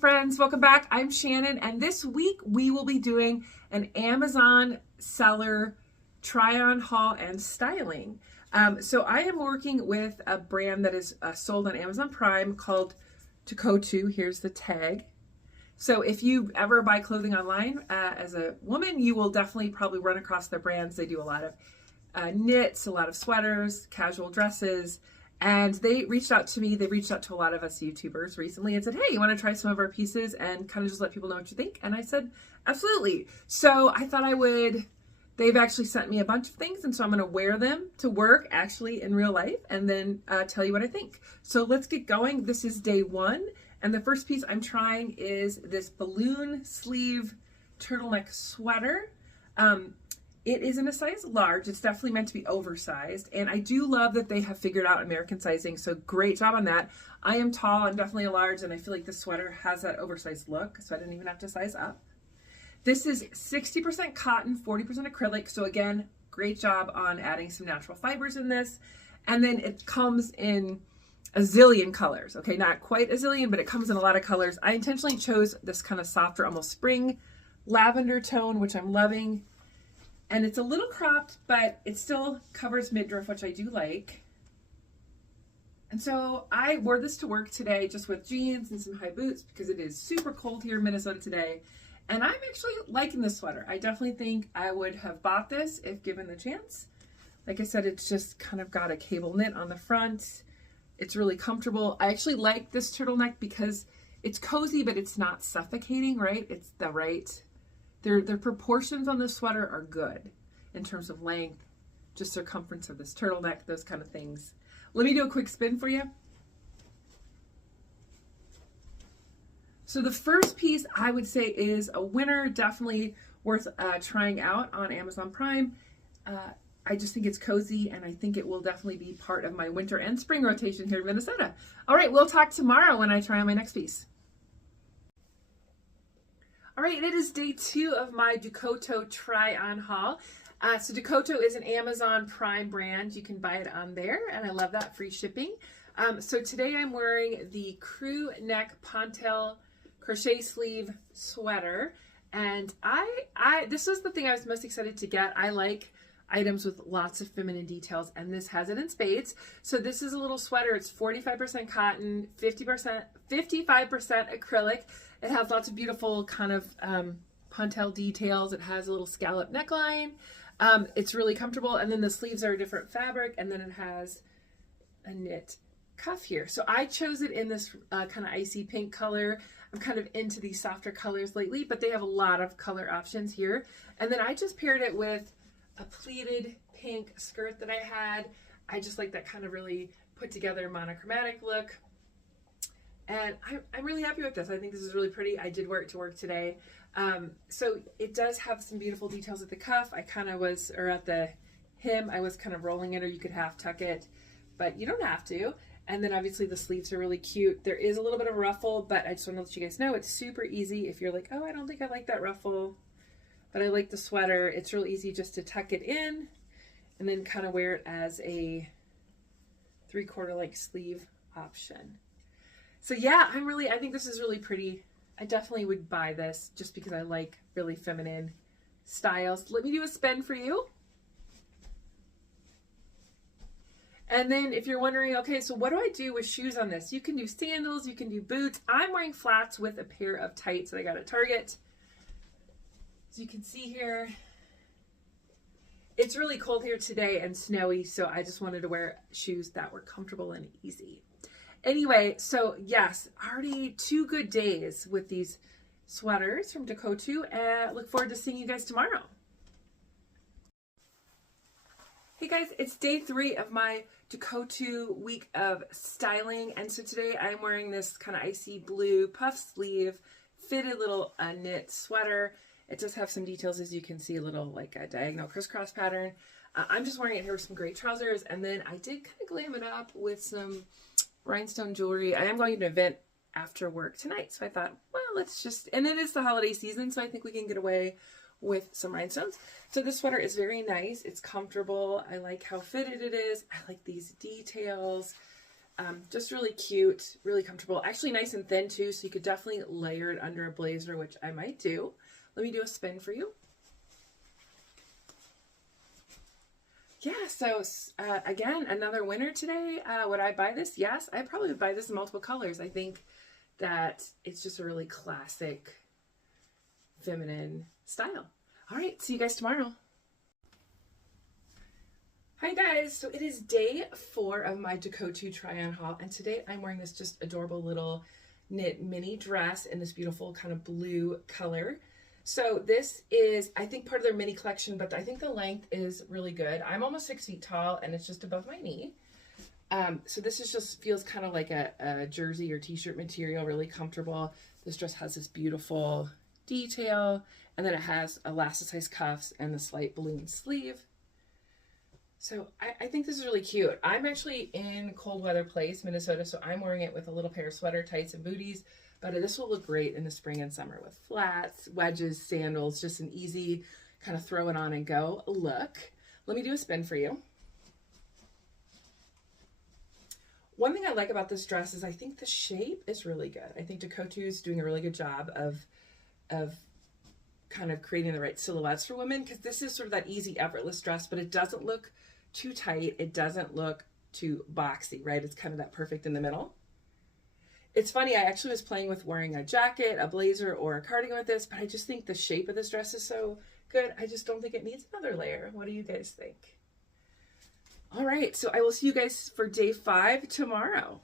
friends, welcome back. I'm Shannon, and this week we will be doing an Amazon seller try-on haul and styling. So I am working with a brand that is sold on Amazon Prime called Dokotoo. Here's the tag. So if you ever buy clothing online as a woman, you will definitely probably run across their brands. They do a lot of knits, a lot of sweaters, casual dresses. And they reached out to me. They reached out to a lot of us YouTubers recently and said, hey, you want to try some of our pieces and kind of just let people know what you think? And I said, absolutely. So I thought I would, they've actually sent me a bunch of things. And so I'm going to wear them to work actually in real life and then tell you what I think. So let's get going. This is day one. And the first piece I'm trying is this balloon sleeve turtleneck sweater. It is in a size large. It's definitely meant to be oversized. And I do love that they have figured out American sizing. So great job on that. I am tall. I'm definitely a large. And I feel like this sweater has that oversized look. So I didn't even have to size up. This is 60% cotton, 40% acrylic. So again, great job on adding some natural fibers in this. And then it comes in a zillion colors. Okay, not quite a zillion, but it comes in a lot of colors. I intentionally chose this kind of softer, almost spring lavender tone, which I'm loving. And it's a little cropped, but it still covers midriff, which I do like. And so I wore this to work today just with jeans and some high boots because it is super cold here in Minnesota today. And I'm actually liking this sweater. I definitely think I would have bought this if given the chance. Like I said, it's just kind of got a cable knit on the front. It's really comfortable. I actually like this turtleneck because it's cozy, but it's not suffocating, right? It's the right... Their proportions on this sweater are good in terms of length, just circumference of this turtleneck, those kind of things. Let me do a quick spin for you. So the first piece I would say is a winner, definitely worth trying out on Amazon Prime. I just think it's cozy and I think it will definitely be part of my winter and spring rotation here in Minnesota. All right, we'll talk tomorrow when I try on my next piece. All right, it is day two of my Dokotoo try-on haul. So Dokotoo is an Amazon Prime brand. You can buy it on there, and I love that, free shipping. So today I'm wearing the Crewneck Pontel crochet sleeve sweater, and this was the thing I was most excited to get. I like items with lots of feminine details, and this has it in spades. So this is a little sweater. It's 45% cotton, 55% acrylic. It has lots of beautiful kind of pontel details. It has a little scallop neckline. It's really comfortable. And then the sleeves are a different fabric. And then it has a knit cuff here. So I chose it in this kind of icy pink color. I'm kind of into these softer colors lately, but they have a lot of color options here. And then I just paired it with a pleated pink skirt that I had. I just like that kind of really put together monochromatic look. And I'm really happy with this. I think this is really pretty. I did wear it to work today. So it does have some beautiful details at the cuff. I kind of was, or at the hem, I was kind of rolling it, or you could half tuck it, but you don't have to. And then obviously the sleeves are really cute. There is a little bit of a ruffle, but I just want to let you guys know it's super easy. If you're like, oh, I don't think I like that ruffle, but I like the sweater, it's real easy just to tuck it in and then kind of wear it as a 3/4 length sleeve option. So yeah, I think this is really pretty. I definitely would buy this just because I like really feminine styles. Let me do a spin for you. And then if you're wondering, okay, so what do I do with shoes on this? You can do sandals, you can do boots. I'm wearing flats with a pair of tights that I got at Target. As you can see here, it's really cold here today and snowy, so I just wanted to wear shoes that were comfortable and easy. Anyway, so yes, already 2 good days with these sweaters from Dokotoo. Look forward to seeing you guys tomorrow. Hey guys, it's day 3 of my Dokotoo week of styling. And so today I'm wearing this kind of icy blue puff sleeve, fitted little knit sweater. It does have some details, as you can see, a little like a diagonal crisscross pattern. I'm just wearing it here with some great trousers. And then I did kind of glam it up with some rhinestone jewelry. I am going to an event after work tonight, so I thought, well, let's just, and it is the holiday season, so I think we can get away with some rhinestones. So this sweater is very nice. It's comfortable. I like how fitted it is. I like these details. Just really cute, really comfortable. Actually nice and thin too, so you could definitely layer it under a blazer, which I might do. Let me do a spin for you. Yeah, so again, another winner today. Would I buy this? Yes, I probably would buy this in multiple colors. I think that it's just a really classic feminine style. All right, see you guys tomorrow. Hi guys, so it is day 4 of my Dokotoo try-on haul, and today I'm wearing this just adorable little knit mini dress in this beautiful kind of blue color. So this is, I think, part of their mini collection, but I think the length is really good. I'm almost 6 feet tall, and it's just above my knee. So this is just feels kind of like a jersey or t-shirt material, really comfortable. This dress has this beautiful detail, and then it has elasticized cuffs and the slight balloon sleeve. So I think this is really cute. I'm actually in cold weather place, Minnesota, so I'm wearing it with a little pair of sweater tights and booties, but this will look great in the spring and summer with flats, wedges, sandals, just an easy kind of throw it on and go look. Let me do a spin for you. One thing I like about this dress is I think the shape is really good. I think Dokotoo is doing a really good job of kind of creating the right silhouettes for women, because this is sort of that easy, effortless dress, but it doesn't look too tight. It doesn't look too boxy, right? It's kind of that perfect in the middle. It's funny, I actually was playing with wearing a jacket, a blazer, or a cardigan with this, but I just think the shape of this dress is so good. I just don't think it needs another layer. What do you guys think? All right, so I will see you guys for day 5 tomorrow.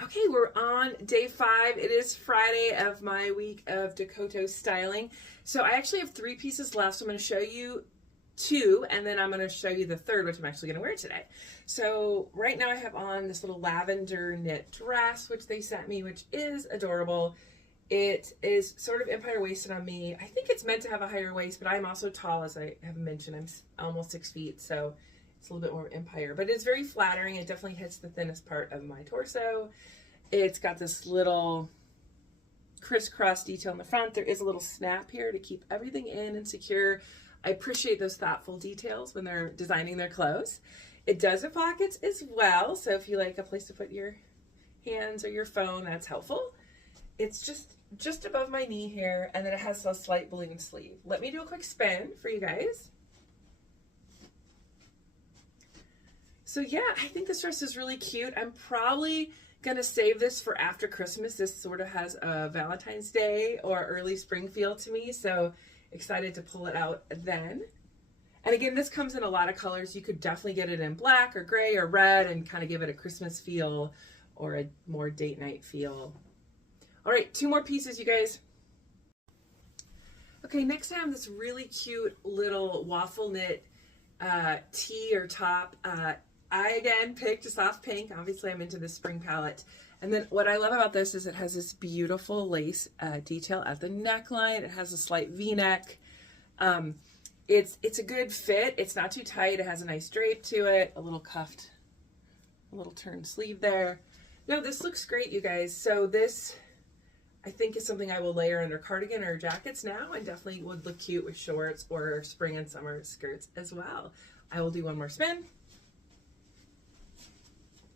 Okay, we're on day 5. It is Friday of my week of Dokotoo styling. So I actually have 3 pieces left, so I'm going to show you 2, and then I'm going to show you the 3rd, which I'm actually going to wear today. So right now I have on this little lavender knit dress, which they sent me, which is adorable. It is sort of empire waisted on me. I think it's meant to have a higher waist, but I'm also tall, as I have mentioned. I'm almost 6 feet, so it's a little bit more empire, but it's very flattering. It definitely hits the thinnest part of my torso. It's got this little crisscross detail in the front. There is a little snap here to keep everything in and secure. I appreciate those thoughtful details when they're designing their clothes. It does have pockets as well, so if you like a place to put your hands or your phone, that's helpful. It's just above my knee here, and then it has a slight balloon sleeve. Let me do a quick spin for you guys. So yeah, I think this dress is really cute. I'm probably gonna save this for after Christmas. This sort of has a Valentine's Day or early spring feel to me, so excited to pull it out then. And again, this comes in a lot of colors. You could definitely get it in black or gray or red and kind of give it a Christmas feel or a more date night feel. All right, 2 more pieces, you guys. Okay, next I have this really cute little waffle knit tee or top. I again picked a soft pink. Obviously I'm into the spring palette. And then what I love about this is it has this beautiful lace detail at the neckline. It has a slight V-neck. It's a good fit. It's not too tight. It has a nice drape to it, a little cuffed, a little turned sleeve there. No, this looks great, you guys. So this, I think, is something I will layer under cardigan or jackets now, and definitely would look cute with shorts or spring and summer skirts as well. I will do one more spin.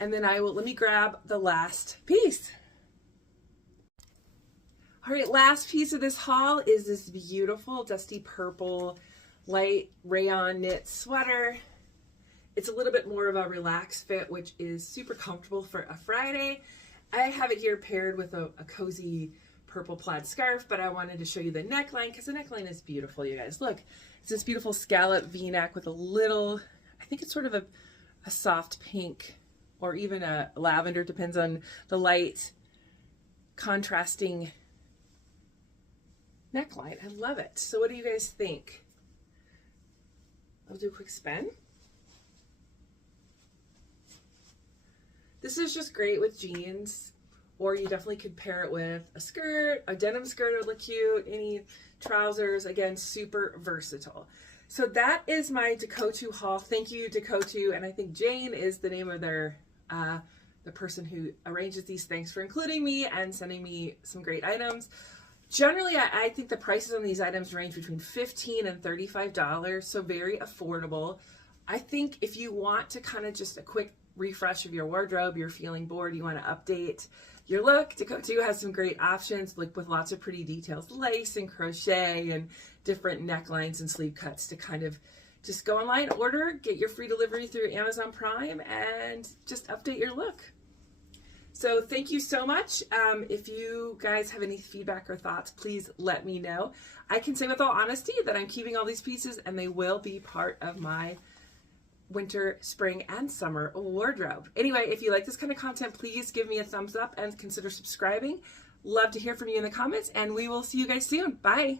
And then let me grab the last piece. All right, last piece of this haul is this beautiful dusty purple light rayon knit sweater. It's a little bit more of a relaxed fit, which is super comfortable for a Friday. I have it here paired with a cozy purple plaid scarf, but I wanted to show you the neckline because the neckline is beautiful, you guys. Look, it's this beautiful scallop V-neck with a little, I think it's sort of a soft pink or even a lavender, depends on the light, contrasting neckline. I love it. So what do you guys think? I'll do a quick spin. This is just great with jeans, or you definitely could pair it with a skirt. A denim skirt would look cute, any trousers. Again, super versatile. So that is my Dokotoo haul. Thank you, Dokotoo, and I think Jane is the name of their the person who arranges these. Thanks for including me and sending me some great items. Generally, I think the prices on these items range between $15 and $35, so very affordable. I think if you want to kind of just a quick refresh of your wardrobe, you're feeling bored, you want to update your look, Dokotoo has some great options, like with lots of pretty details, lace and crochet and different necklines and sleeve cuts to kind of just go online, order, get your free delivery through Amazon Prime, and just update your look. So thank you so much. If you guys have any feedback or thoughts, please let me know. I can say with all honesty that I'm keeping all these pieces and they will be part of my winter, spring, and summer wardrobe. Anyway, if you like this kind of content, please give me a thumbs up and consider subscribing. Love to hear from you in the comments, and we will see you guys soon. Bye.